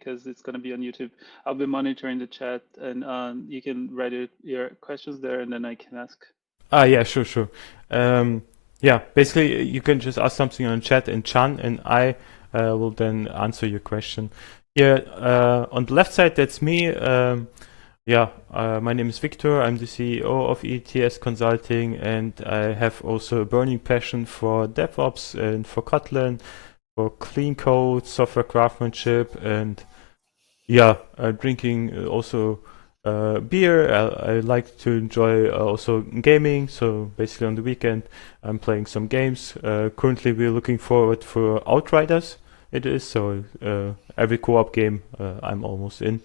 because it's going to be on YouTube. I'll be monitoring the chat, and you can write your questions there, and then I can ask. Yeah, sure. Yeah, basically you can just ask something on chat in Chan, and I will then answer your question. Here on the left side, that's me. My name is Victor. I'm the CEO of iits-consulting, and I have also a burning passion for DevOps and for Kotlin, for clean code, software craftsmanship, and drinking also beer. I like to enjoy also gaming. So basically on the weekend, I'm playing some games. Currently, we're looking forward for Outriders. It is so every co-op game I'm almost in.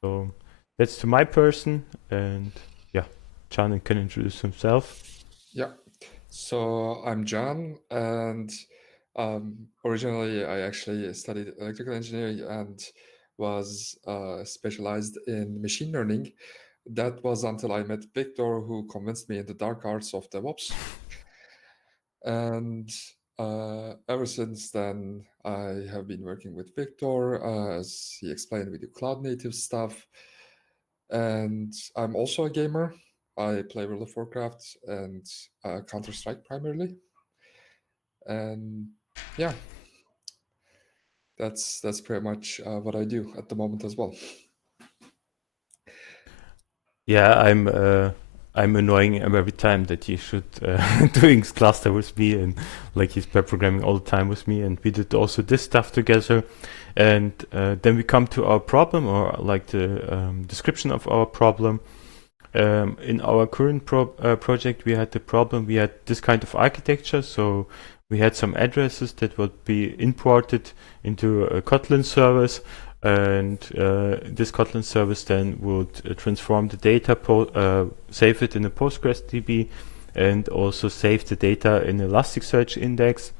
So that's to my person, and yeah, Chan can introduce himself. Yeah, so I'm John, and originally I actually studied electrical engineering and was specialized in machine learning. That was until I met Victor, who convinced me in the dark arts of DevOps. And ever since then, I have been working with Victor. As he explained, we do cloud native stuff. And I'm also a gamer. I play World of Warcraft and Counter-Strike primarily. And yeah, that's pretty much what I do at the moment as well. Yeah, I'm annoying him every time that he should doing cluster with me, and like he's pair programming all the time with me, and we did also this stuff together, and then we come to our problem, or like the description of our problem. In our current project, we had the problem. We had this kind of architecture, so we had some addresses that would be imported into a Kotlin service. And this Kotlin service then would transform the data, save it in a PostgreSDB, and also save the data in Elasticsearch index.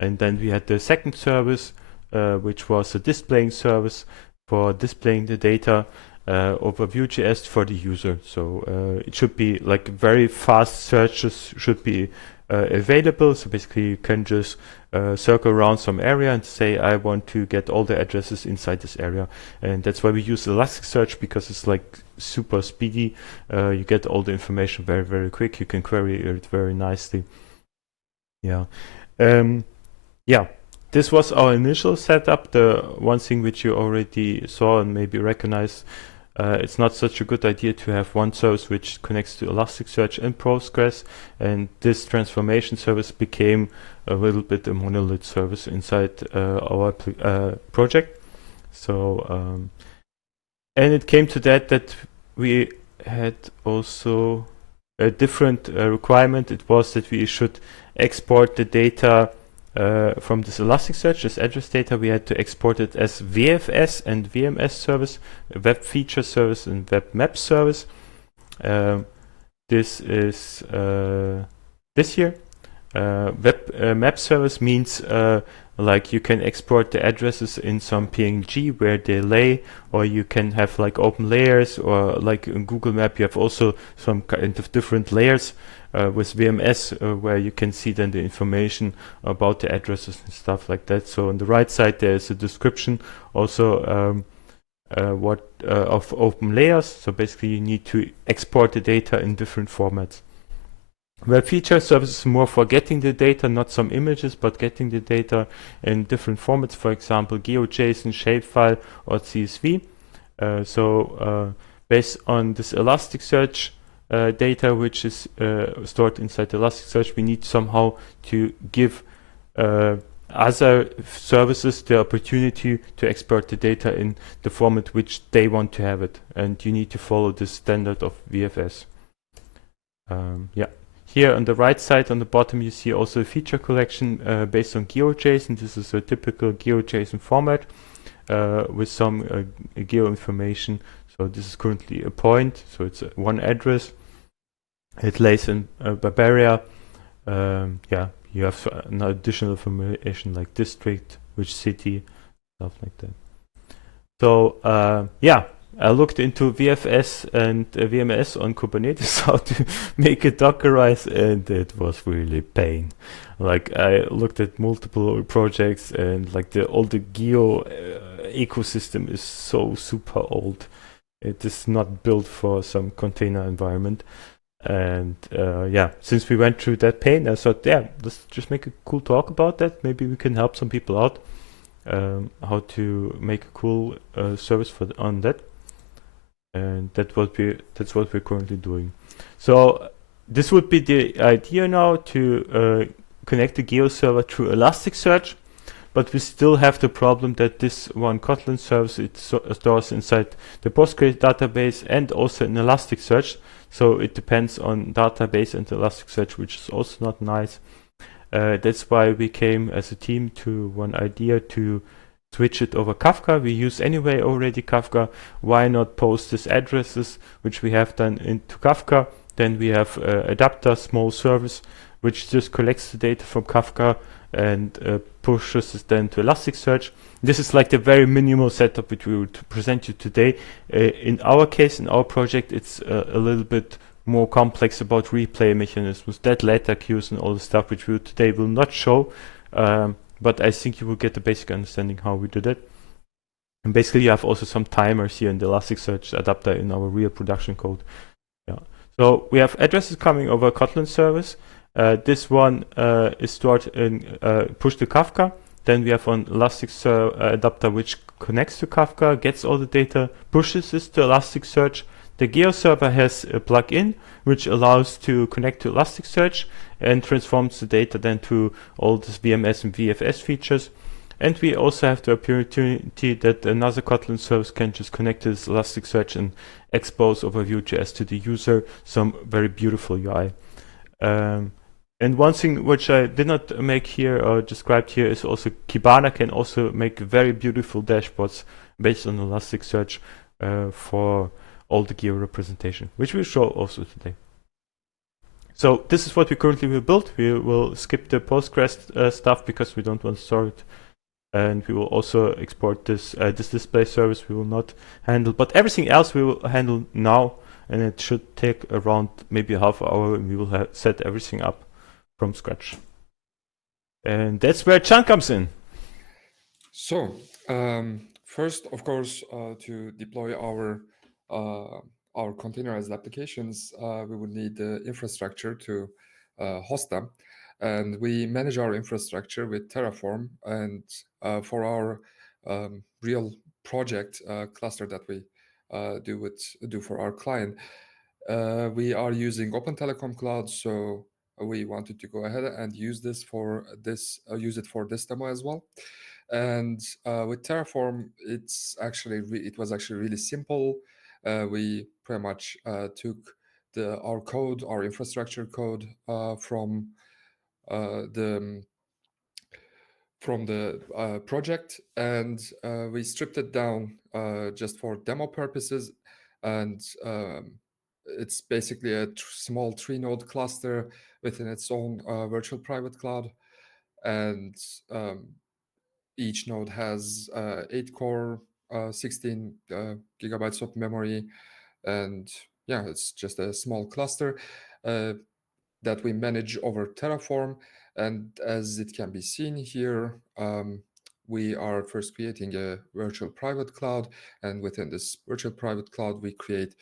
And then we had the second service, which was a displaying service for displaying the data over Vue.js for the user. So it should be like very fast searches should be available. So basically you can just circle around some area and say, I want to get all the addresses inside this area. And that's why we use Elasticsearch, because it's like super speedy. You get all the information very, very quick. You can query it very nicely. Yeah. This was our initial setup. The one thing which you already saw and maybe recognized, it's not such a good idea to have one service which connects to Elasticsearch and Postgres, and this transformation service became a little bit a monolith service inside our project. So, and it came to that we had also a different requirement. It was that we should export the data from this Elasticsearch, this address data. We had to export it as VFS and WMS service, web feature service and web map service. This is this here. Web map service means like you can export the addresses in some PNG where they lay, or you can have like open layers, or like in Google Map you have also some kind of different layers with WMS where you can see then the information about the addresses and stuff like that. So on the right side there is a description also of open layers. So basically you need to export the data in different formats. Web feature service is more for getting the data, not some images, but getting the data in different formats, for example, GeoJSON, shapefile, or CSV. Based on this Elasticsearch data, which is stored inside Elasticsearch, we need somehow to give other services the opportunity to export the data in the format which they want to have it. And you need to follow the standard of VFS. Here on the right side, on the bottom, you see also a feature collection based on GeoJSON. This is a typical GeoJSON format with some geo information. So this is currently a point, so it's one address. It lays in Bavaria. You have an additional information like district, which city, stuff like that. So I looked into VFS and WMS on Kubernetes, how to make it Dockerize, and it was really pain. Like I looked at multiple projects, and like all the Geo ecosystem is so super old. It is not built for some container environment. And yeah, since we went through that pain, I thought, yeah, let's just make a cool talk about that. Maybe we can help some people out, how to make a cool service on that. And that's what we're currently doing. So this would be the idea now, to connect the Geo server through Elasticsearch, but we still have the problem that this one Kotlin service, it stores inside the Postgres database and also in Elasticsearch. So it depends on database and Elasticsearch, which is also not nice. That's why we came as a team to one idea to switch it over Kafka. We use anyway already Kafka. Why not post these addresses, which we have done, into Kafka? Then we have adapter, small service, which just collects the data from Kafka and pushes it then to Elasticsearch. This is like the very minimal setup which we would present you today. In our case, in our project, it's a little bit more complex about replay mechanisms, that letter queues and all the stuff which we today will not show. But I think you will get the basic understanding how we did it. And basically you have also some timers here in the Elasticsearch adapter in our real production code. Yeah. So we have addresses coming over Kotlin service. This one is stored in push to Kafka. Then we have an Elasticsearch adapter which connects to Kafka, gets all the data, pushes this to Elasticsearch. The Geo server has a plugin which allows to connect to Elasticsearch and transforms the data then to all these WMS and VFS features. And we also have the opportunity that another Kotlin service can just connect to this Elasticsearch and expose over Vue.js to the user some very beautiful UI. And one thing which I did not make here or described here is also Kibana can also make very beautiful dashboards based on Elasticsearch for all the Geo representation, which we'll show also today. So this is what we currently will build. We will skip the Postgres stuff because we don't want to store it. And we will also export this display service we will not handle. But everything else we will handle now. And it should take around maybe a half hour, and we will set everything up from scratch. And that's where Chan comes in. So first, of course, to deploy our containerized applications, we would need the infrastructure to host them. And we manage our infrastructure with Terraform. And for our real project cluster that we do for our client, we are using Open Telecom Cloud. So we wanted to go ahead and use it for this demo as well. And with Terraform, it was actually really simple. We pretty much took our infrastructure code from the project, and we stripped it down just for demo purposes. And it's basically a small 3-node cluster within its own virtual private cloud. And each node has 8 core, 16 gigabytes of memory. And yeah, it's just a small cluster that we manage over Terraform. And as it can be seen here, we are first creating a virtual private cloud. And within this virtual private cloud, we create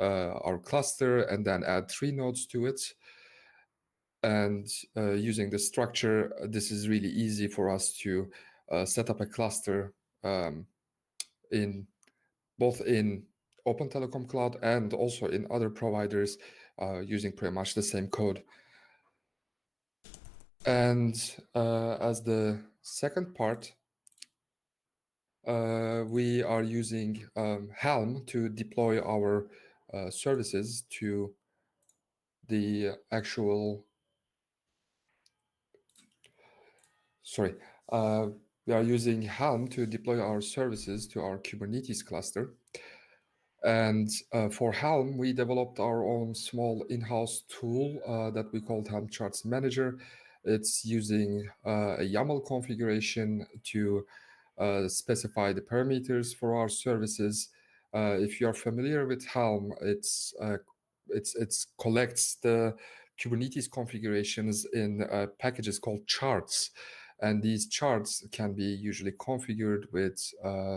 our cluster and then add 3 nodes to it. And using the structure, this is really easy for us to set up a cluster in Open Telecom Cloud and also in other providers using pretty much the same code. And as the second part, we are using Helm to deploy our services to the actual. Sorry, we are using Helm to deploy our services to our Kubernetes cluster. And for Helm, we developed our own small in-house tool that we called Helm Charts Manager. It's using a YAML configuration to specify the parameters for our services If you are familiar with Helm, it's collects the Kubernetes configurations in packages called charts, and these charts can be usually configured with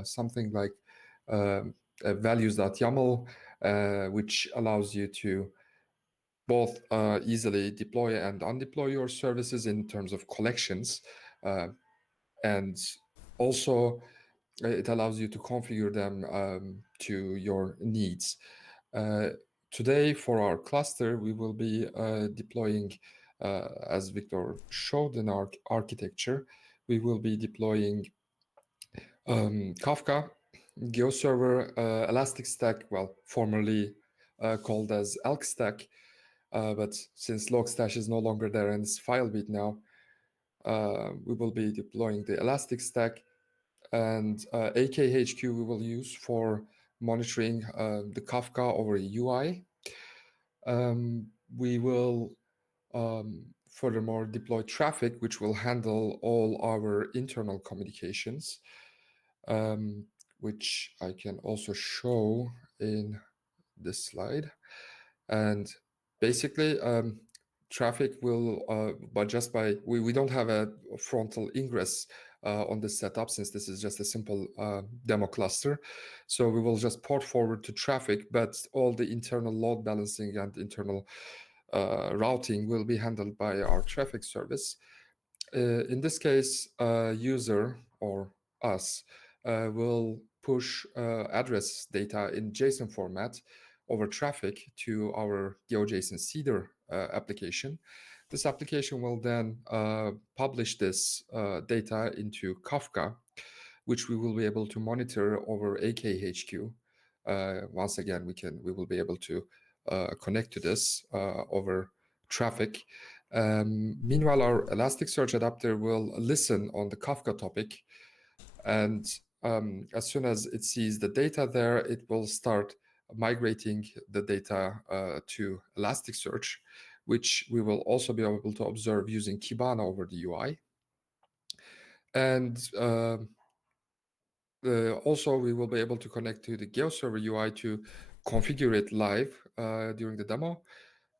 something like values.yaml, which allows you to both easily deploy and undeploy your services in terms of collections, and also it allows you to configure them to your needs. Today, for our cluster, we will be deploying, as Victor showed in our architecture, we will be deploying Kafka, GeoServer, Elasticstack, well, formerly called as ElkStack, but since Logstash is no longer there and it's Filebeat now, we will be deploying the Elasticstack, and AKHQ we will use for monitoring the Kafka over a UI. We will furthermore deploy Traffic, which will handle all our internal communications, which I can also show in this slide. And basically, Traffic will, but just by, we don't have a frontal ingress on this setup, since this is just a simple demo cluster. So we will just port forward to Traffic, but all the internal load balancing and internal routing will be handled by our Traffic service. In this case, user or us will push address data in JSON format over Traffic to our GeoJSON seeder application. This application will then publish this data into Kafka, which we will be able to monitor over AKHQ. Once again, we will be able to connect to this over Traffic. Meanwhile, our Elasticsearch adapter will listen on the Kafka topic, and as soon as it sees the data there, it will start migrating the data to Elasticsearch, which we will also be able to observe using Kibana over the UI. And also, we will be able to connect to the GeoServer UI to configure it live during the demo.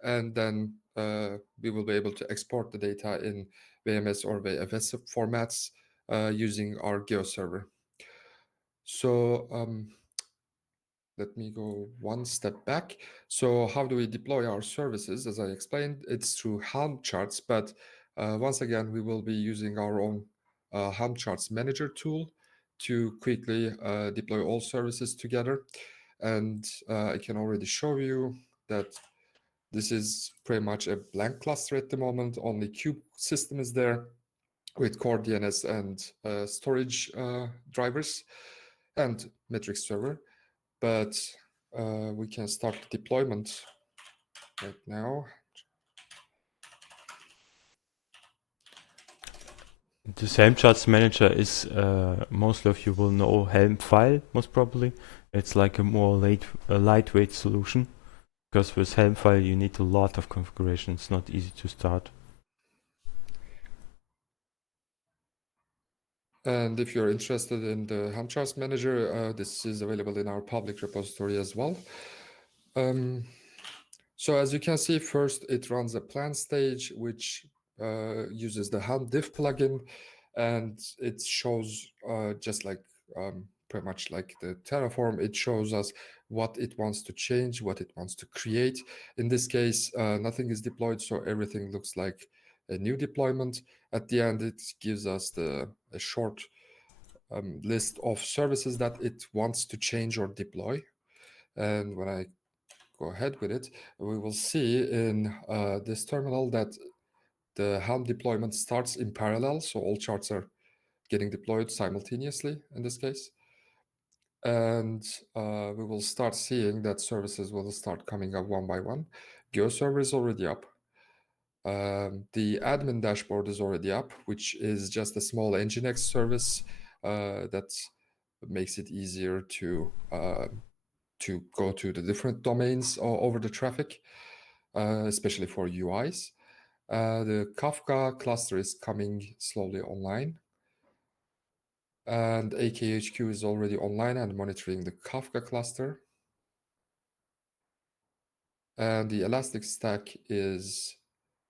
And then we will be able to export the data in WMS or VFS formats using our GeoServer. So let me go one step back. So how do we deploy our services? As I explained, it's through Helm charts, but once again, we will be using our own Helm charts manager tool to quickly deploy all services together. And I can already show you that this is pretty much a blank cluster at the moment. Only kube system is there with core DNS and storage drivers and metrics server. But we can start the deployment right now. The Helm Charts Manager is, most of you will know Helm File, most probably. It's like a more lightweight solution, because with Helm File you need a lot of configuration. It's not easy to start. And if you're interested in the Helm Charts Manager, this is available in our public repository as well. So as you can see, first it runs a plan stage, which uses the Helm diff plugin, and it shows just like pretty much like the Terraform, it shows us what it wants to change, what it wants to create. In this case, nothing is deployed, so everything looks like a new deployment. At the end, it gives us a short list of services that it wants to change or deploy. And when I go ahead with it, we will see in this terminal that the Helm deployment starts in parallel, so all charts are getting deployed simultaneously in this case. And we will start seeing that services will start coming up one by one. GeoServer is already up. The admin dashboard is already up, which is just a small Nginx service that makes it easier to go to the different domains over the traffic, especially for UIs. The Kafka cluster is coming slowly online. And AKHQ is already online and monitoring the Kafka cluster. And the Elastic Stack is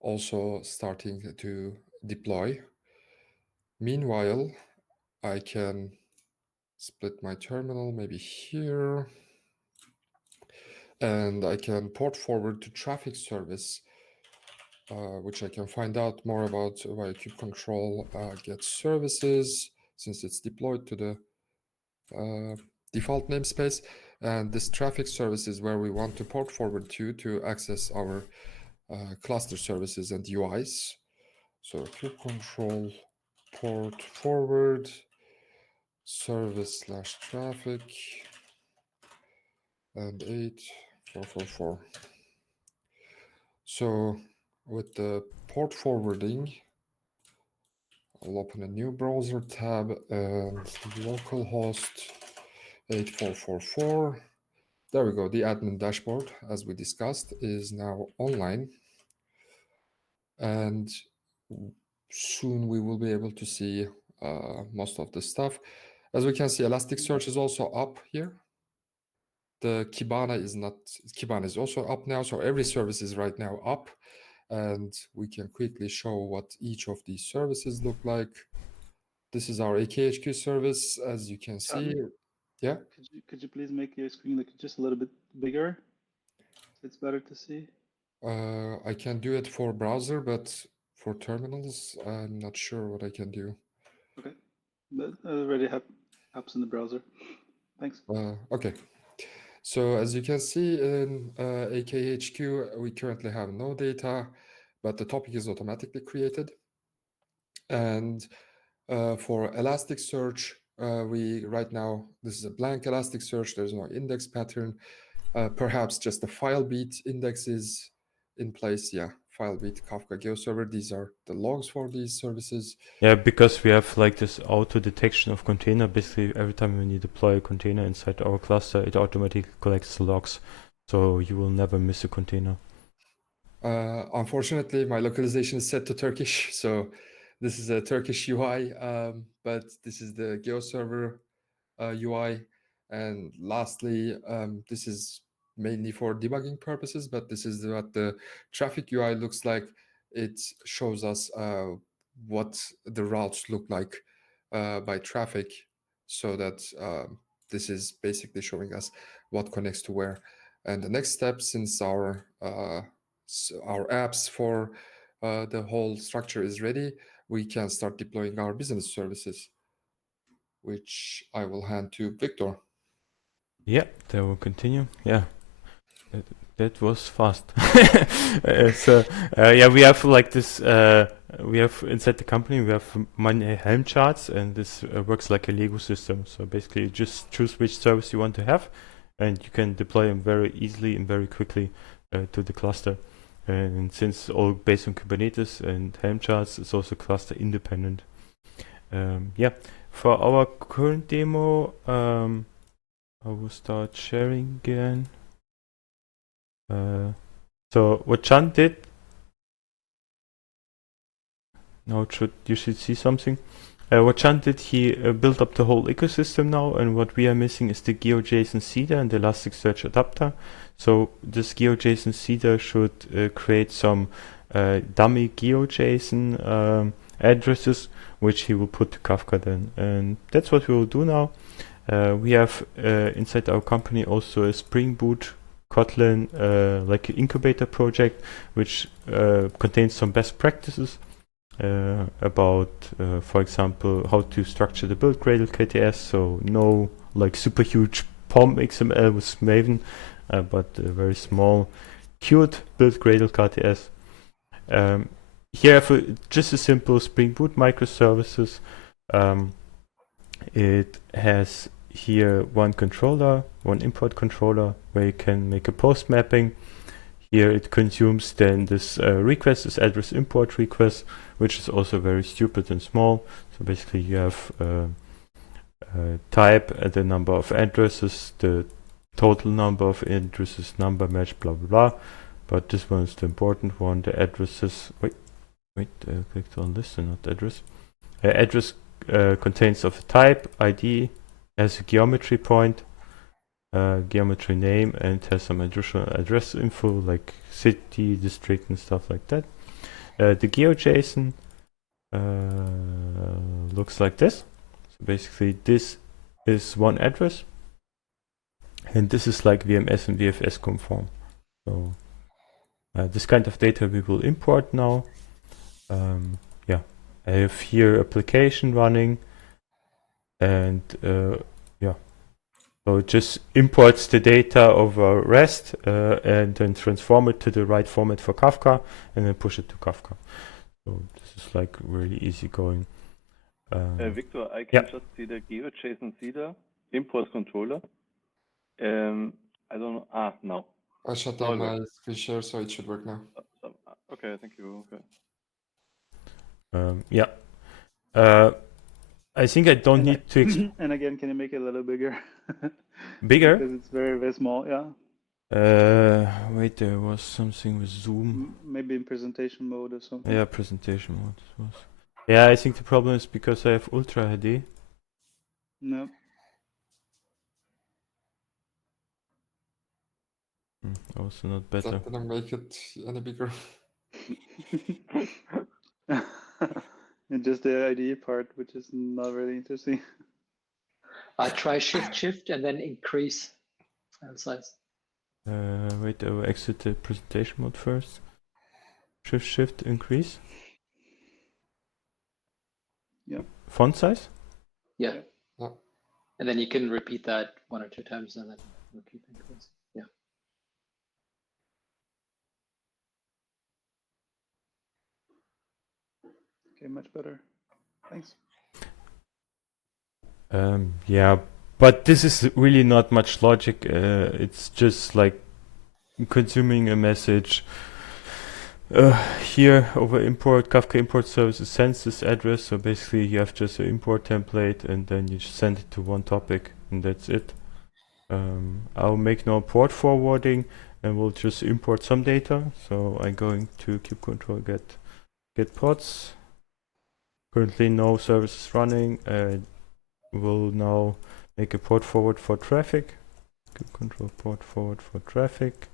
also starting to deploy. Meanwhile, I can split my terminal maybe here, and I can port forward to traffic service, which I can find out more about via kubectl get services, since it's deployed to the default namespace. And this traffic service is where we want to port forward to access our cluster services and UIs. So kubectl port forward service/traffic and 8444. So with the port forwarding, I'll open a new browser tab and localhost 8444. There we go. The admin dashboard, as we discussed, is now online. And soon we will be able to see most of the stuff. As we can see, Elasticsearch is also up here. The Kibana is not. Kibana is also up now. So every service is right now up. And we can quickly show what each of these services look like. This is our AKHQ service, as you can see. Yeah. Could you please make your screen look just a little bit bigger, so it's better to see? I can do it for browser, but for terminals, I'm not sure what I can do. Okay, that already helps in the browser. Thanks. Okay. So as you can see in AKHQ, we currently have no data, but the topic is automatically created. And for Elasticsearch, we right now, this is a blank Elasticsearch. There's no index pattern. Perhaps just the file beat index is in place. Yeah, file beat Kafka GeoServer. These are the logs for these services. Yeah, because we have like this auto detection of container. Basically, every time when you deploy a container inside our cluster, it automatically collects the logs. So you will never miss a container. Unfortunately, my localization is set to Turkish. So this is a Turkish UI, but this is the GeoServer UI. And lastly, this is mainly for debugging purposes, but this is what the traffic UI looks like. It shows us what the routes look like by traffic, so that this is basically showing us what connects to where. And the next step, since our apps for the whole structure is ready, we can start deploying our business services, which I will hand to Victor. Yeah, then we'll continue. Yeah, that was fast. Yeah, we have like this. We have inside the company we have many Helm charts, and this works like a Lego system. So basically, you just choose which service you want to have, and you can deploy them very easily and very quickly to the cluster. And since all based on Kubernetes and Helm charts, it's also cluster independent. Yeah, for our current demo, I will start sharing again. So what Chan did, now you should see something. What Chan did, he built up the whole ecosystem now, and what we are missing is the GeoJSON seeder and the Elasticsearch adapter. So this GeoJSON seeder should create some dummy GeoJSON addresses, which he will put to Kafka then. And that's what we will do now. We have inside our company also a Spring Boot Kotlin like an incubator project, which contains some best practices about, for example, how to structure the build Gradle KTS. So no like super huge POM XML with Maven, but a very small, cute build Gradle KTS. Here I have just a simple Spring Boot microservices. It has here one controller, one import controller, where you can make a post mapping. Here it consumes then this request, this address import request, which is also very stupid and small. So basically you have type, the number of addresses, the total number of addresses, number match, blah blah blah. But this one is the important one. The addresses. Wait, clicked on list and not address. Address contains of a type, ID, has a geometry point, geometry name, and has some additional address info like city, district, and stuff like that. The GeoJSON looks like this. So basically, this is one address, and this is like WMS and VFS conform. So this kind of data we will import now. Yeah, I have here application running, and yeah, so it just imports the data over REST and then transform it to the right format for Kafka, and then push it to Kafka. So this is like really easy going. Victor, I can just see the GeoJSON CEDA import controller. I don't know. No. I shut down my screen share, so it should work now. Okay, thank you. Okay. Yeah. I think I don't need to. And again, can you make it a little bigger? Bigger? Because it's very, very small. Yeah. Wait, there was something with Zoom. Maybe in presentation mode or something. Yeah, presentation mode was. Yeah, I think the problem is because I have Ultra HD. No. Also not better. That didn't make it any bigger. And just the IDE part, which is not really interesting. Try Shift and then increase file size. Wait, I will exit the presentation mode first. Shift, increase. Yeah. Font size? Yeah. Yeah. And then you can repeat that 1 or 2 times and then we'll keep increasing. Yeah. Okay, much better. Thanks. Yeah, but this is really not much logic. It's just like consuming a message. Here over import, Kafka import services sends this address. So basically you have just an import template and then you just send it to one topic and that's it. I'll make no port forwarding and we'll just import some data. So I'm going to kubectl get pods. Currently no services running. We'll now make a port forward for traffic. Kubectl port forward for traffic.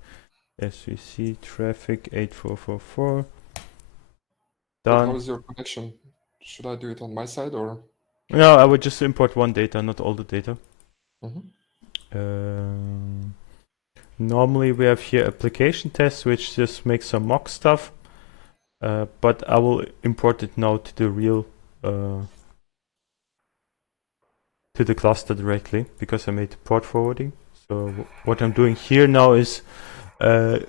SVC traffic 8444. Done. How is your connection? Should I do it on my side or? No, I would just import one data, not all the data. Mm-hmm. Normally we have here application tests, which just makes some mock stuff. But I will import it now to the real to the cluster directly because I made the port forwarding. So what I'm doing here now is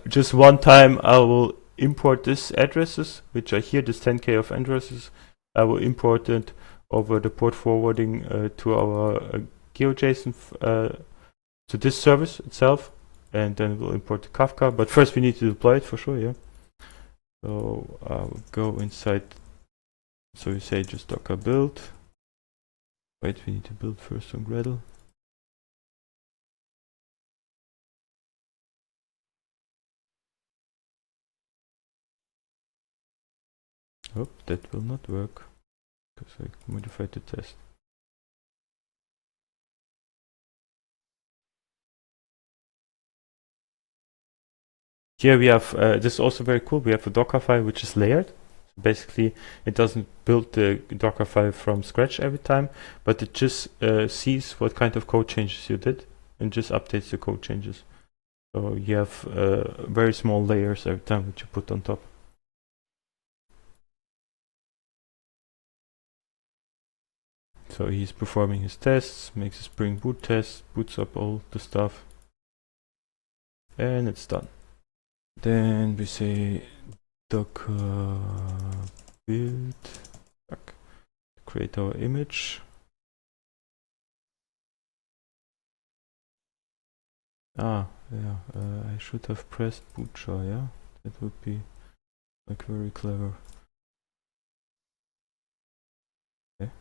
just one time I will import these addresses, which are here, this 10k of addresses. I will import it over the port forwarding to our GeoJSON to this service itself, and then we'll import the Kafka. But first we need to deploy it for sure, yeah. So I'll go inside. So you say just docker build. Wait, we need to build first on Gradle. Oh, that will not work because I modified the test. Here we have, this is also very cool, we have a Docker file which is layered. Basically, it doesn't build the Docker file from scratch every time, but it just sees what kind of code changes you did and just updates the code changes. So you have very small layers every time that you put on top. So he's performing his tests, makes a Spring Boot test, boots up all the stuff, and it's done. Then we say docker build, create our image. Yeah, I should have pressed bootjar, yeah? That would be like very clever. Okay.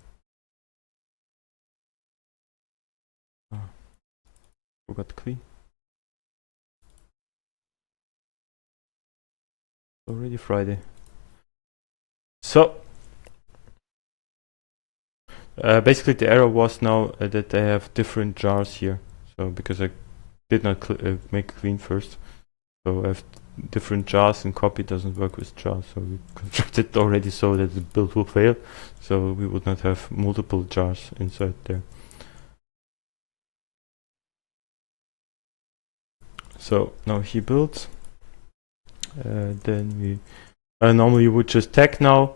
Forgot clean. Already Friday. So basically the error was now that I have different jars here. So because I did not make clean first, so I have different jars, and copy doesn't work with jars. So we constructed already so that the build will fail. So we would not have multiple jars inside there. So now he builds. Then we normally you would just tag now.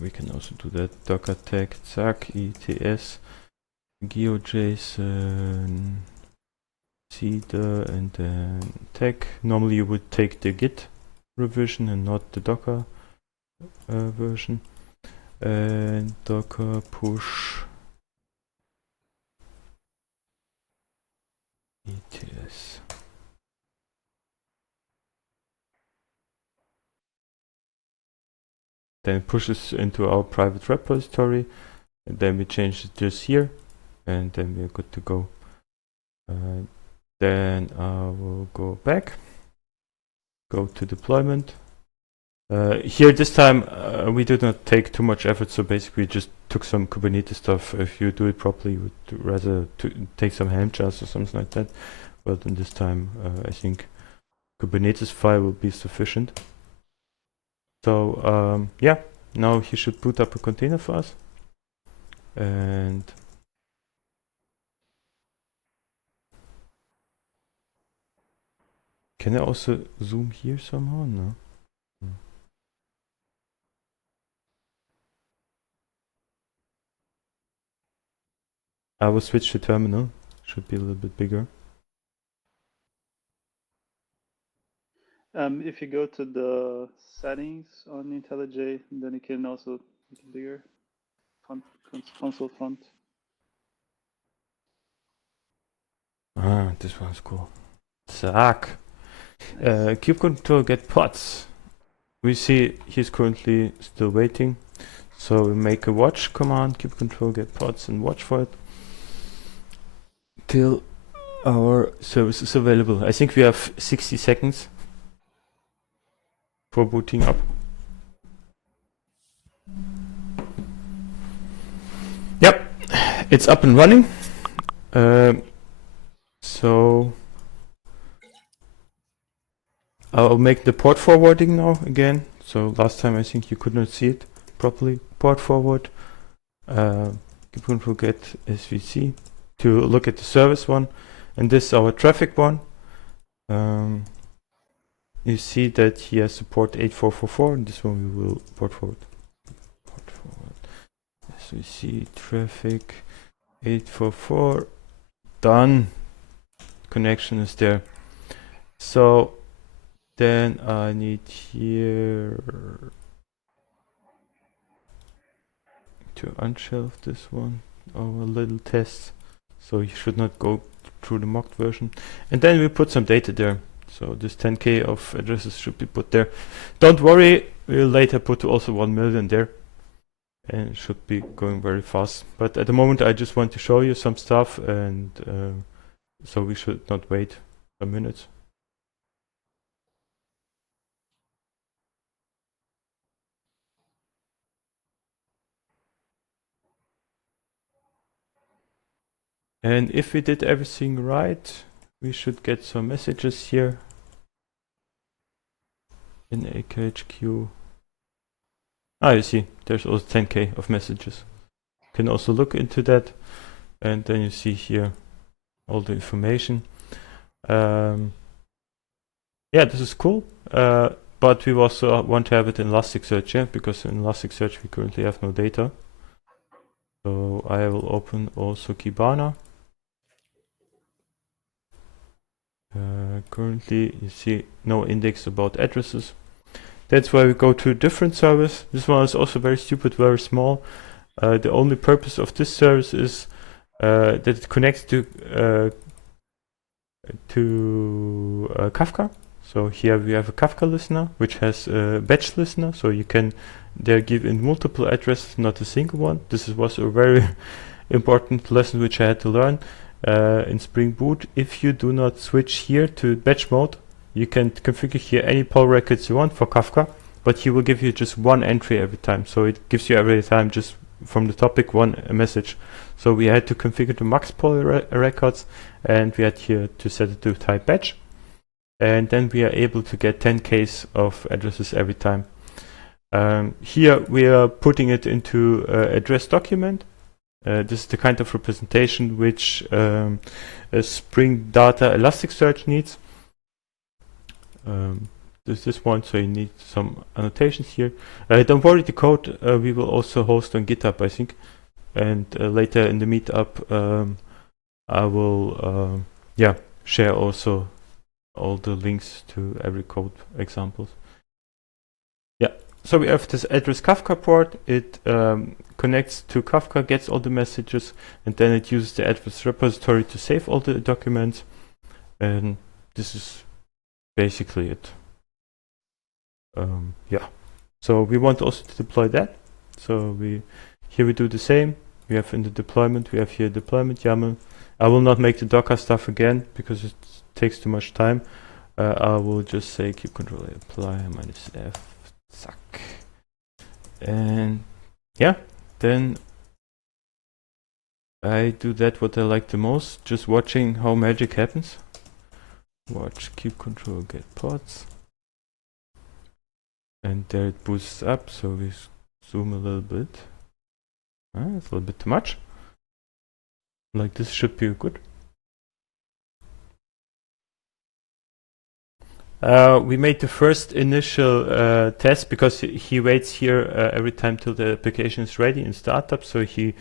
We can also do that. Docker tag zack its geojson cedar and then tag. Normally you would take the git revision and not the docker version. And docker push ets. Then it pushes into our private repository, and then we change it just here, and then we're good to go. Then I will go back, go to deployment. Here this time we did not take too much effort, so basically we just took some Kubernetes stuff. If you do it properly, you would rather take some Helm charts or something like that. But in this time, I think Kubernetes file will be sufficient. So yeah, now he should boot up a container for us. And can I also zoom here somehow? No. I will switch to terminal. Should be a little bit bigger. If you go to the settings on IntelliJ, then you can also make it bigger. Font, console font. Ah, this one's cool. Zack. Kube control get pods. We see he's currently still waiting. So we make a watch command, kube control get pods, and watch for it till our service is available. I think we have 60 seconds for booting up. Yep, it's up and running. So I'll make the port forwarding now again. So last time I think you could not see it properly. Port forward, kube control get svc to look at the service one, and this is our traffic one. You see that he has support 8444, and this one we will port forward. Port forward. As we see, traffic 844 done. Connection is there. So then I need here to unshelf this one, our little test. So you should not go through the mocked version. And then we put some data there. So this 10K of addresses should be put there. Don't worry, we'll later put also 1 million there. And it should be going very fast. But at the moment I just want to show you some stuff, and so we should not wait some minutes. And if we did everything right, we should get some messages here in AKHQ. Ah, you see, there's also 10K of messages. You can also look into that, and then you see here all the information. Yeah, this is cool, but we also want to have it in Elasticsearch, yeah, because in Elasticsearch we currently have no data. So I will open also Kibana. Currently you see no index about addresses. That's why we go to a different service. This one is also very stupid, very small. The only purpose of this service is that it connects to Kafka. So here we have a Kafka Listener, which has a batch listener, so you can there give in multiple addresses, not a single one. This was a very important lesson which I had to learn in Spring Boot. If you do not switch here to batch mode, you can configure here any pull records you want for Kafka, but he will give you just one entry every time. So it gives you every time just from the topic one message. So we had to configure the max poly records, and we had here to set it to type batch. And then we are able to get 10Ks of addresses every time. Here we are putting it into address document. This is the kind of representation which Spring Data Elasticsearch needs. This one, so you need some annotations here. Don't worry, the code we will also host on GitHub, I think. And later in the meetup, I will share also all the links to every code examples. Yeah, so we have this address Kafka port. It connects to Kafka, gets all the messages, and then it uses the address repository to save all the documents. And this is basically it. So we want also to deploy that. So here we do the same. We have in the deployment, we have here deployment YAML. I will not make the Docker stuff again because it takes too much time. I will just say keep control apply -f zack. And yeah, then I do that what I like the most, just watching how magic happens. Watch keep control get pods. And there it boosts up, so we zoom a little bit. It's a little bit too much. Like this should be good. We made the first initial test because he waits here every time till the application is ready in startup. So he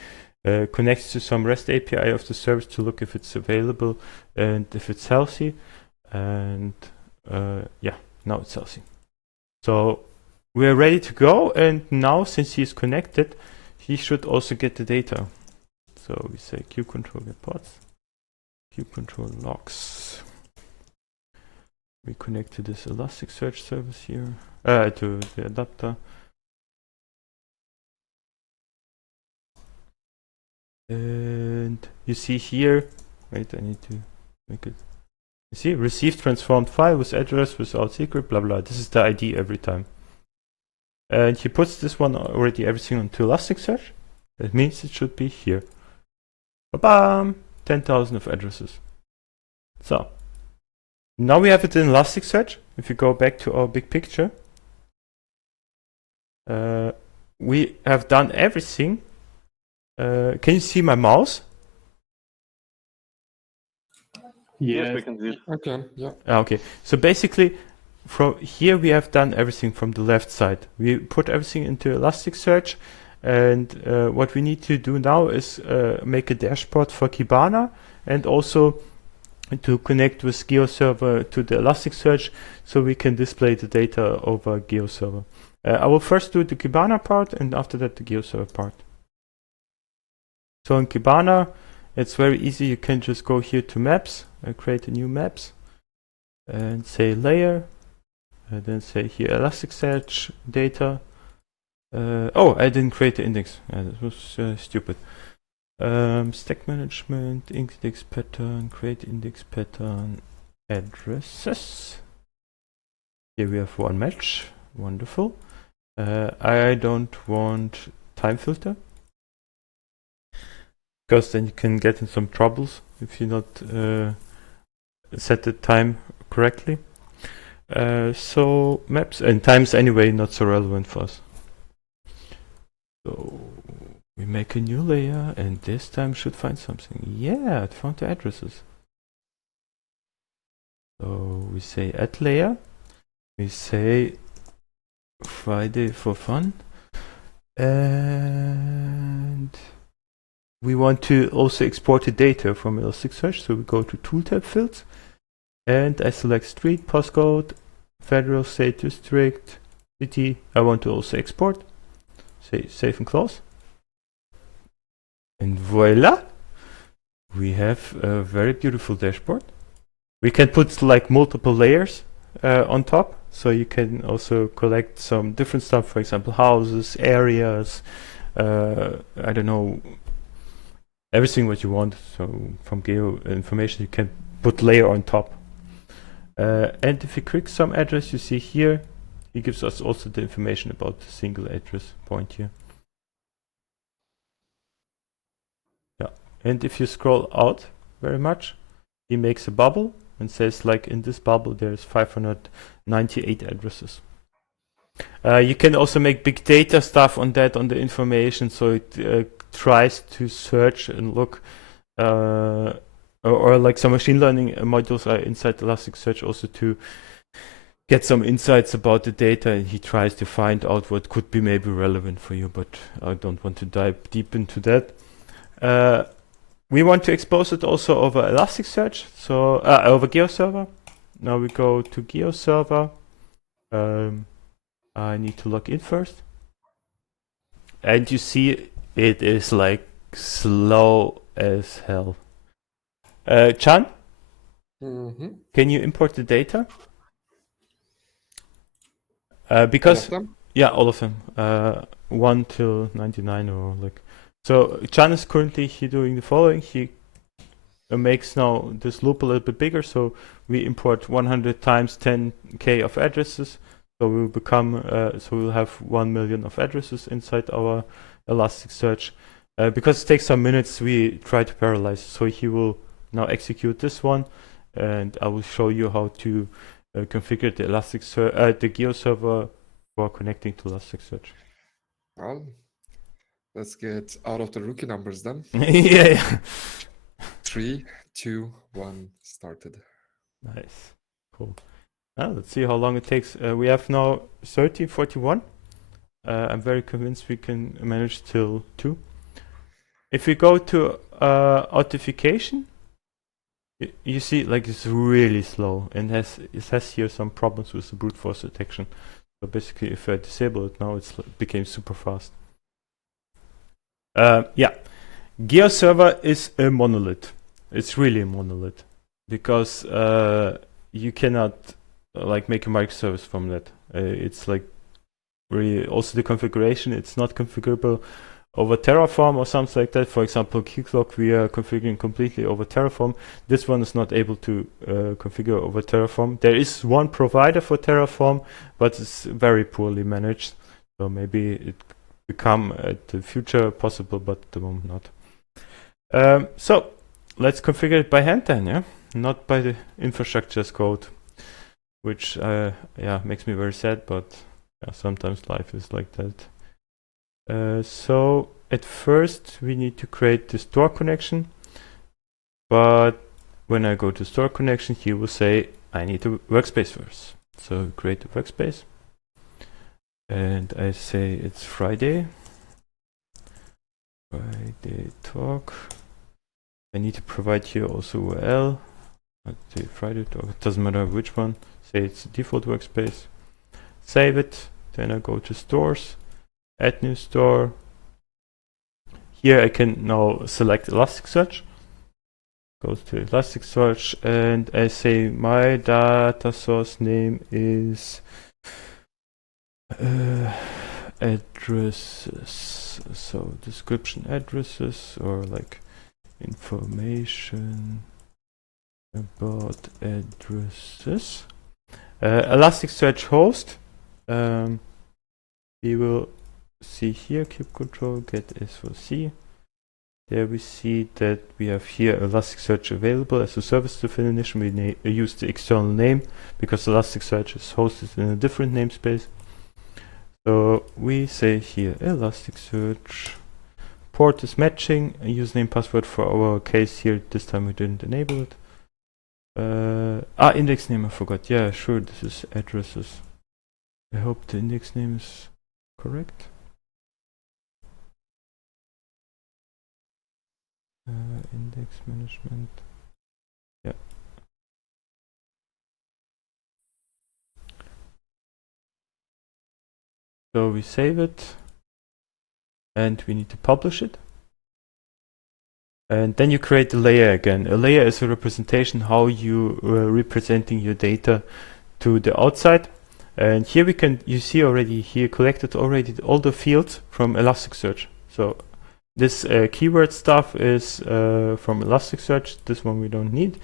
connects to some REST API of the service to look if it's available and if it's healthy. And yeah, now it's healthy. So we're ready to go. And now, since he's connected, he should also get the data. So we say kubectl get pods, kubectl logs. We connect to this Elasticsearch service here, to the adapter. And you see here, wait, I need to make it. You see, received transformed file with address without secret, blah blah. This is the ID every time. And he puts this one already everything onto Elasticsearch. That means it should be here. Ba-bam! 10,000 of addresses. So now we have it in Elasticsearch. If you go back to our big picture, we have done everything. Can you see my mouse? Yes, we can see it. Okay, yeah. Okay, so basically from here we have done everything from the left side. We put everything into Elasticsearch, and what we need to do now is make a dashboard for Kibana and also to connect with GeoServer to the Elasticsearch so we can display the data over GeoServer. I will first do the Kibana part and after that the GeoServer part. So in Kibana, it's very easy. You can just go here to maps, create a new maps and say layer, and then say here Elasticsearch data. Oh, I didn't create the index. That was stupid. Stack management, index pattern, create index pattern, addresses. Here we have one match. Wonderful. I don't want time filter, because then you can get in some troubles if you not set the time correctly. So maps and times anyway not so relevant for us. So we make a new layer and this time should find something. Yeah, it found the addresses. So we say add layer. We say Friday for fun. And we want to also export the data from Elasticsearch. So we go to tool tab fields and I select street, postcode, federal, state, district, city. I want to also export. Say save and close. And voila, we have a very beautiful dashboard. We can put like multiple layers on top, so you can also collect some different stuff, for example, houses, areas, I don't know, everything what you want. So from geo information, you can put layer on top. And if you click some address, you see here, it gives us also the information about the single address point here. And if you scroll out very much, he makes a bubble and says, like, in this bubble there's 598 addresses. You can also make big data stuff on that, on the information, so it tries to search and look, or like some machine learning modules are inside Elasticsearch also to get some insights about the data, and he tries to find out what could be maybe relevant for you, but I don't want to dive deep into that. We want to expose it also over Elasticsearch, so over GeoServer. Now we go to GeoServer. I need to log in first. And you see it is like slow as hell. Chan, can you import the data? Because All of them? yeah, all of them. 1 till 99 or like. So Chan is currently doing the following. He makes now this loop a little bit bigger. So we import 100 times 10k of addresses. So we'll become. So we'll have 1 million of addresses inside our Elasticsearch. Because it takes some minutes, we try to parallelize. So he will now execute this one, and I will show you how to configure the the GeoServer for connecting to Elasticsearch. Well, let's get out of the rookie numbers then. Yeah. 3, 2, 1, started. Nice. Cool. Now let's see how long it takes. We have now 13:41. I'm very convinced we can manage till 2. If we go to authentication, you see like it's really slow, and it has here some problems with the brute force detection. So basically, if I disable it now, it became super fast. Yeah, GeoServer is a monolith. It's really a monolith because you cannot like make a microservice from that. It's like really also the configuration. It's not configurable over Terraform or something like that. For example, Keycloak we are configuring completely over Terraform. This one is not able to configure over Terraform. There is one provider for Terraform, but it's very poorly managed. So maybe it become at the future possible, but at the moment not. So let's configure it by hand then, yeah? Not by the infrastructure as code, which yeah, makes me very sad, but yeah, sometimes life is like that. So at first we need to create the store connection, but when I go to store connection, he will say I need a workspace first. So create a workspace, and I say it's Friday talk. I need to provide here also URL. Let's say Friday talk. It doesn't matter which one. Say it's the default workspace. Save it. Then I go to stores. Add new store. Here I can now select Elasticsearch. Go to Elasticsearch and I say my data source name is addresses. So description addresses or like information about addresses. Elasticsearch host. We will see here kubectl get s4c. There we see that we have here Elasticsearch available as a service definition. We use the external name because Elasticsearch is hosted in a different namespace. So we say here Elasticsearch. Port is matching. A username password for our case here. This time we didn't enable it. Index name I forgot. Yeah, sure. This is addresses. I hope the index name is correct. Index management. Yeah. So we save it and we need to publish it. And then you create the layer again. A layer is a representation how you are representing your data to the outside. And here we can, you see already here collected already all the fields from Elasticsearch. So this keyword stuff is from Elasticsearch. This one we don't need.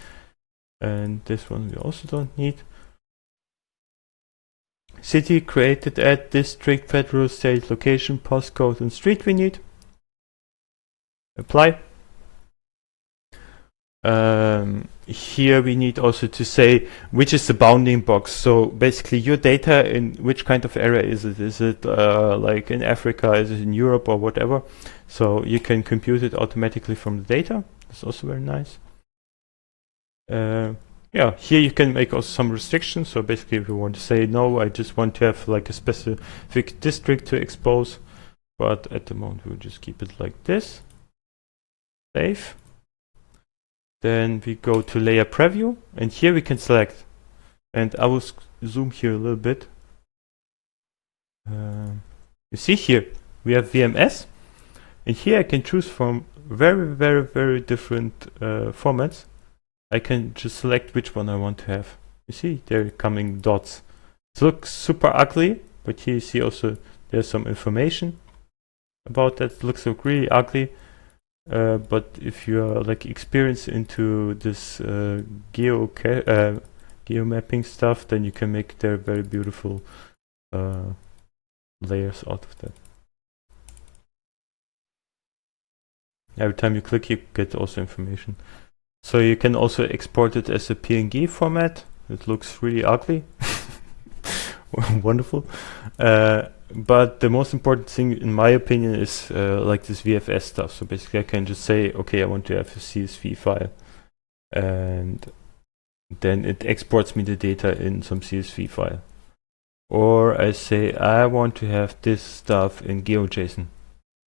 And this one we also don't need. City created at district, federal, state, location, postcode, and street we need. Apply. here we need also to say which is the bounding box. So basically your data, in which kind of area is it? Is it like in Africa? Is it in Europe or whatever? So you can compute it automatically from the data. That's also very nice. Yeah, here you can make also some restrictions. So basically if you want to say, no, I just want to have like a specific district to expose. But at the moment we'll just keep it like this. Save. Then we go to layer preview, and here we can select. And I will zoom here a little bit. You see here, we have WMS. And here I can choose from very different formats. I can just select which one I want to have. You see, they're coming dots. It looks super ugly, but here you see also there's some information about that. It looks really ugly. But if you are like experienced into this geomapping stuff, then you can make their very beautiful layers out of that. Every time you click, you get also information. So you can also export it as a PNG format. It looks really ugly. Wonderful. But the most important thing, in my opinion, is like this VFS stuff. So basically I can just say, okay, I want to have a CSV file. And then it exports me the data in some CSV file. Or I say, I want to have this stuff in GeoJSON.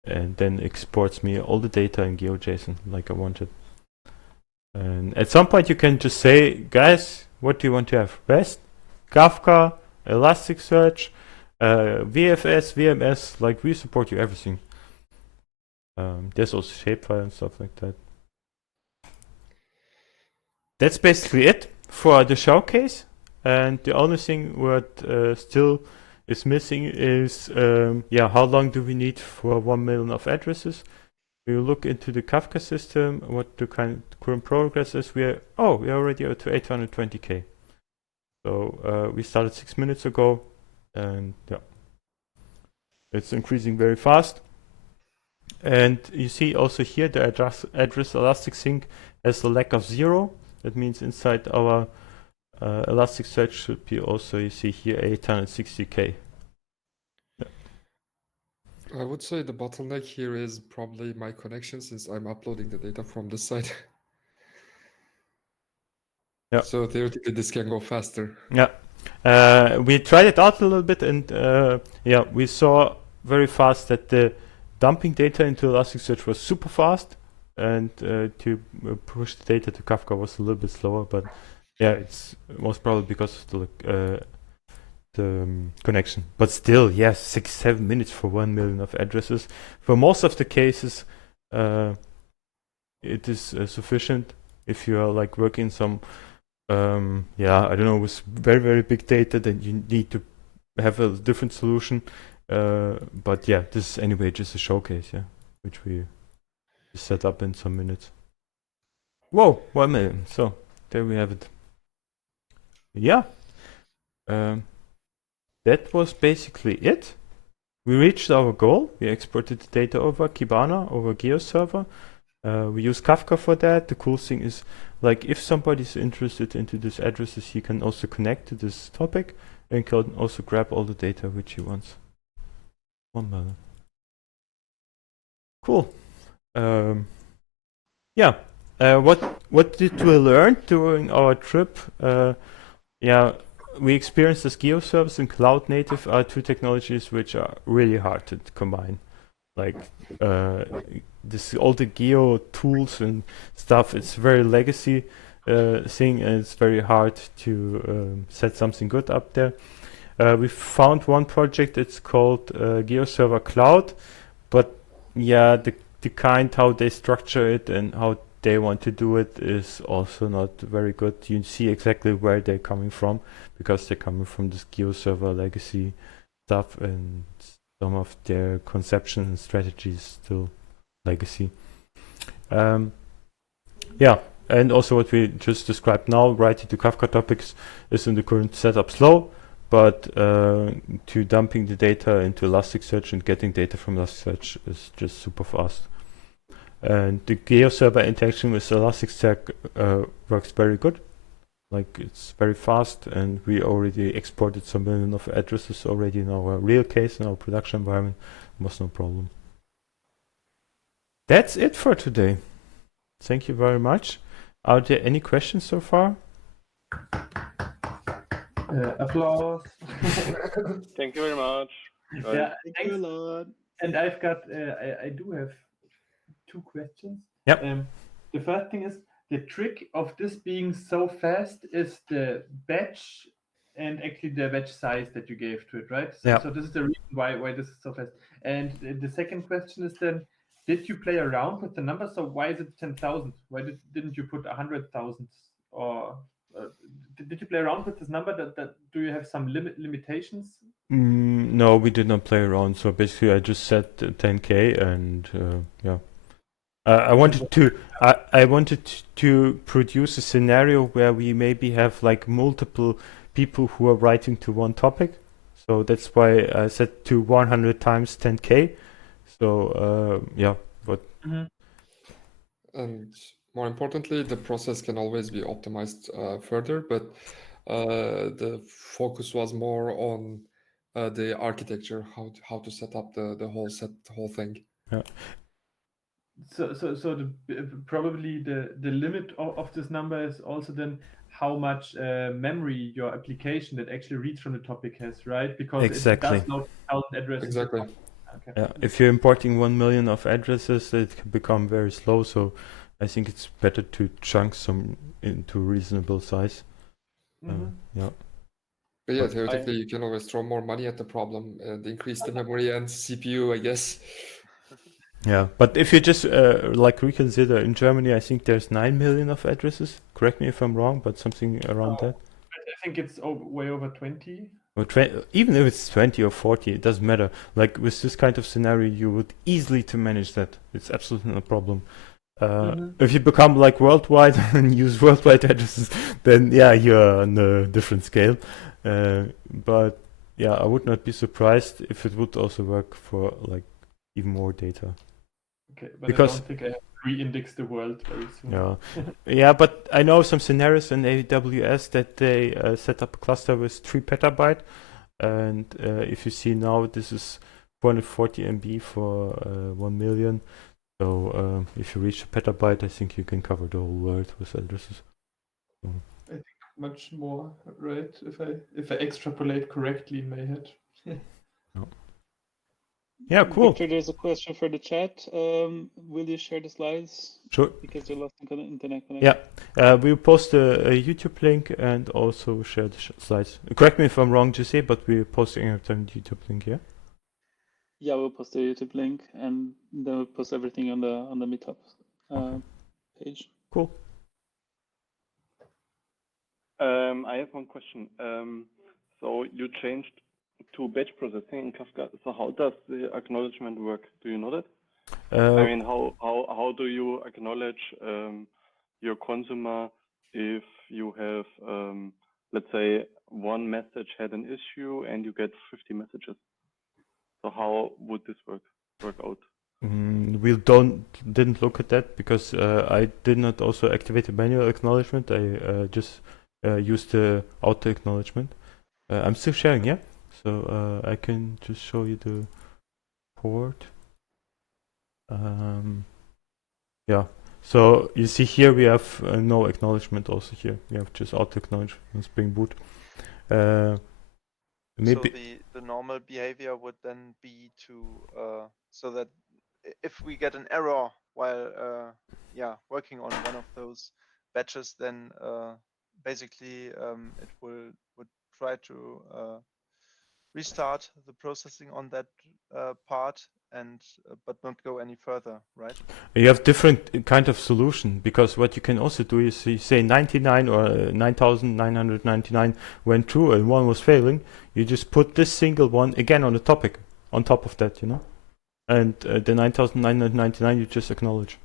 And then exports me all the data in GeoJSON like I wanted. And at some point you can just say, guys, what do you want to have? REST, Kafka, Elasticsearch, VFS, WMS, like we support you everything. There's also shapefile and stuff like that. That's basically it for the showcase. And the only thing what still is missing is, how long do we need for 1 million of addresses? We look into the Kafka system, what the current progress is. We're already up to 820K. So we started 6 minutes ago, and yeah, it's increasing very fast. And you see also here the address Elastic has a lack of 0. That means inside our Elasticsearch should be also, you see here, 860K. I would say the bottleneck here is probably my connection, since I'm uploading the data from the site. Yeah. So theoretically this can go faster. Yeah. We tried it out a little bit, and we saw very fast that the dumping data into Elasticsearch was super fast, and to push the data to Kafka was a little bit slower. But yeah, it's most probably because of the connection. But still, yes, 6-7 minutes for 1 million of addresses. For most of the cases, it is sufficient. If you are like working some, I don't know, with very big data, then you need to have a different solution. But yeah, this is anyway just a showcase, which we set up in some minutes. Whoa, 1 million. So there we have it. Yeah. That was basically it. We reached our goal. We exported the data over Kibana, over GeoServer. We use Kafka for that. The cool thing is, like, if somebody's interested into these addresses, he can also connect to this topic and can also grab all the data which he wants. 1 million. Cool. What did we learn during our trip? We experienced this GeoService and cloud native are two technologies which are really hard to combine. Like all the geo tools and stuff, it's very legacy thing, and it's very hard to set something good up there. We found one project, it's called GeoServer Cloud, but the kind how they structure it and how they want to do it is also not very good. You see exactly where they're coming from, because they're coming from this GeoServer legacy stuff, and some of their conception and strategy is still legacy. And also what we just described now, writing to Kafka topics is in the current setup slow, but to dumping the data into Elasticsearch and getting data from Elasticsearch is just super fast. And the Geo server interaction with Elasticsearch works very good. Like it's very fast, and we already exported some million of addresses already in our real case, in our production environment. It was no problem. That's it for today. Thank you very much. Are there any questions so far? Applause. Thank you very much. Bye. Yeah, Thank thanks. you a lot. And I've got, I do have 2 questions. Yep. The first thing is, the trick of this being so fast is the batch and actually the batch size that you gave to it, right? So, Yeah. so this is the reason why this is so fast. And the second question is then, did you play around with the numbers? So why is it 10,000? Why didn't you put 100,000? Or did you play around with this number? That do you have some limitations? No, we did not play around. So basically, I just set 10K, and yeah. I wanted to produce a scenario where we maybe have like multiple people who are writing to one topic. So that's why I set to 100 times 10K. So yeah, but And more importantly, the process can always be optimized further, but the focus was more on the architecture, how to set up the whole thing. yeah. So probably the limit of this number is also then how much memory your application that actually reads from the topic has, right? Because Exactly. it does load 1,000 addresses. Exactly. Okay. Yeah, if you're importing 1 million of addresses, it can become very slow. So I think it's better to chunk some into reasonable size. Yeah. But yeah, theoretically, you can always throw more money at the problem and increase the memory and CPU, I guess. Yeah, but if you just like reconsider, in Germany, I think there's 9 million of addresses. Correct me if I'm wrong, but something around that. I think it's way over 20. Or even if it's 20 or 40, it doesn't matter. Like with this kind of scenario, you would easily to manage that. It's absolutely no problem. If you become like worldwide and use worldwide addresses, then yeah, you're on a different scale. But yeah, I would not be surprised if it would also work for like even more data. Okay, but Because I don't think I have to re-index the world very soon. yeah, yeah, but I know some scenarios in AWS that they set up a cluster with 3 petabyte, and if you see now, this is 440 MB for 1 million. So if you reach a petabyte, I think you can cover the whole world with addresses. So. I think much more, right? If I extrapolate correctly in my head. No. Yeah, cool. Victor, there's a question for the chat. Will you share the slides? Sure. Because you're lost in internet connection. Yeah, we'll post a YouTube link and also share the slides. Correct me if I'm wrong, Jesse, but we're posting a YouTube link, yeah? Yeah, we'll post the YouTube link, and then we'll post everything on the Meetup page. Cool. I have one question. So you changed to batch processing in Kafka. So how does the acknowledgement work? Do you know that? I mean, how do you acknowledge your consumer if you have, let's say, one message had an issue and you get 50 messages? So how would this work out? We didn't look at that because I did not also activate the manual acknowledgement. I just used the auto acknowledgement. I'm still sharing, yeah? So I can just show you the port. Yeah. So you see here we have no acknowledgement also here. We have just auto acknowledgement on Spring Boot. Maybe so the normal behavior would then be to so that if we get an error while working on one of those batches, then basically it would try to restart the processing on that part and but not go any further, right? you have different kind of solution, because what you can also do is you say 99 or 9,999 went through and one was failing. You just put this single one again on the topic on top of that, you know, and the 9,999 you just acknowledge.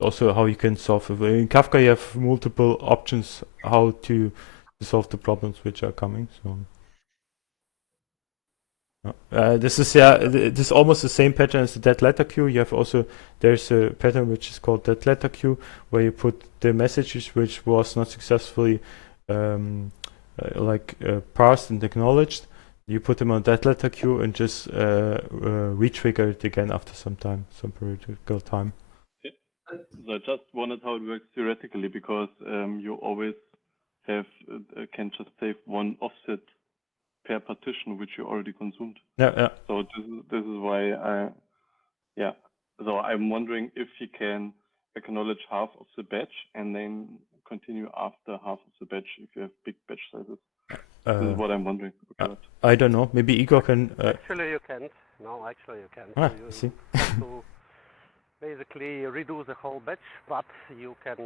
Also, how you can solve it. In Kafka, you have multiple options how to solve the problems which are coming. So. This is almost the same pattern as the dead letter queue. You have also, there's a pattern which is called dead letter queue, where you put the messages which was not successfully parsed and acknowledged. You put them on dead letter queue and just re-trigger it again after some periodical time. Yeah. So I just wondered how it works theoretically, because you always have can just save one offset per partition which you already consumed. Yeah. So this is why So I'm wondering if you can acknowledge half of the batch and then continue after half of the batch if you have big batch sizes. This is what I'm wondering. I don't know. Maybe Igor can. Actually, you can't. No, actually you can't. Ah, You see. have to basically redo the whole batch, but you can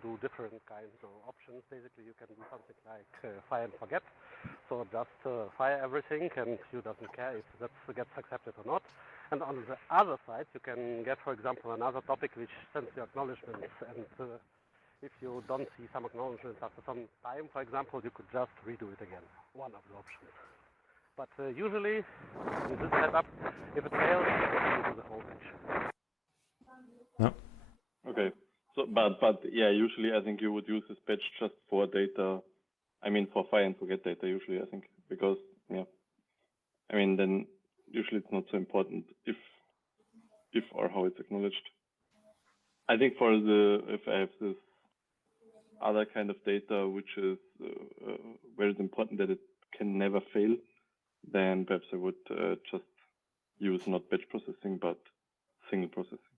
do different kinds of options. Basically, you can do something like fire and forget. So just fire everything, and you doesn't care if that gets accepted or not. And on the other side, you can get, for example, another topic which sends the acknowledgements. And if you don't see some acknowledgements after some time, for example, you could just redo it again. One of the options. But usually, in this setup, if it fails, you do the whole batch. No. Okay. So, but yeah, usually I think you would use this batch just for data. I mean, for fire and forget data. Usually, I think, because I mean, then usually it's not so important if or how it's acknowledged. I think for if I have this other kind of data which is where it's important that it can never fail, then perhaps I would just use not batch processing but single processing.